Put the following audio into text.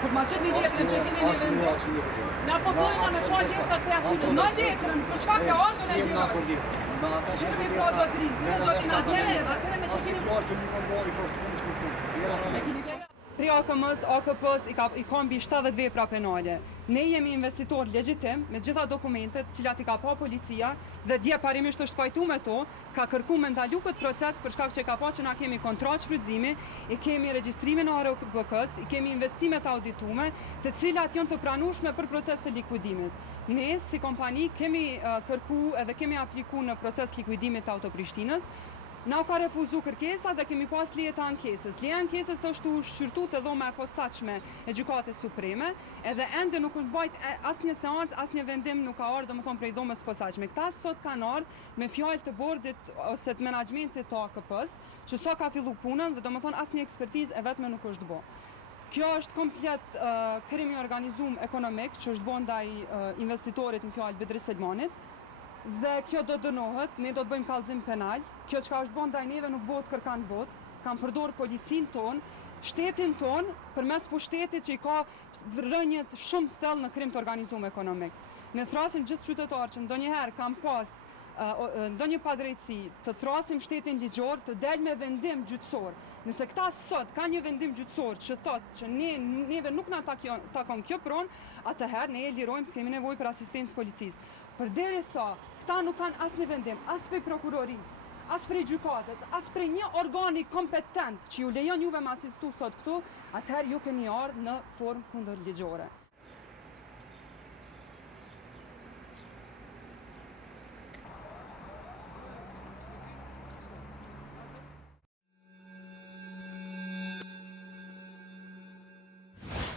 Kur ma qëtë një letrën që kini një vendim, na po dojna me po letra të aty, në letrën, për shka ka orën e një. Qërë mi pro zotrin, në zotrin atëre me që kini... Pri AKM-s, AKP-s i ka mbi 70 vepra penale. Ne jemi investitor legjitim me gjitha dokumentet cilat i ka pa policia dhe dje parimisht është pajtu me to, ka kërku me ndalu këtë proces për shkak që ka pa që na kemi kontratë shfrytëzimi, i kemi regjistrimin e ARBK-s, i kemi investimet auditume, të cilat janë të pranueshme për proces të likuidimit. Ne, si kompani, kemi kërku edhe kemi apliku në proces likuidimit të Autoprishtinës. Na u ka refuzu kërkesa dhe kemi pas leje të ankesës. Leja ankesës është u shqyrtu të dhoma e posaçme e Gjykatës Supreme, edhe ende nuk është bajt asnjë seancë, asnjë vendim nuk ka ardhur domethënë prej dhomës posaçme. Këta sot kanë ardhur me fjalë të bordit ose të menaxhmentit të AKP-s, që sa ka fillu punën dhe domethënë asnjë ekspertizë e vetme nuk është bë. Kjo është komplet krim i organizuar ekonomik që është bën ndaj investitorit në fjalë Bedri Selmanit. Dhe kjo do dënohet, ne do të bëjmë kallëzim penal. Kjo çka është bën ndaj neve nuk bëhet kërkan vot. Kam përdor policinë ton, shtetin ton, përmes pushtetit që i ka rënjet shumë thellë në krim të organizuar ekonomik. Ne thrasim gjithë qytetarë që ndonjëherë kam pas ndonjë padrejtësi të thrasim shtetin ligjor të del me vendim gjyqësor. Nëse këta sot ka një vendim gjyqësor që thotë që neve nuk na takon kjo pronë, atëherë ne e lirojmë s'kemi nevojë për asistencë policisë. Përderisa këta nuk kanë asnjë vendim, as prej prokurorisë, as prej gjykatës, as prej një organi kompetent që ju lejon juve me asistu sot këtu, atëherë ju keni ardhur në formë kundërligjore.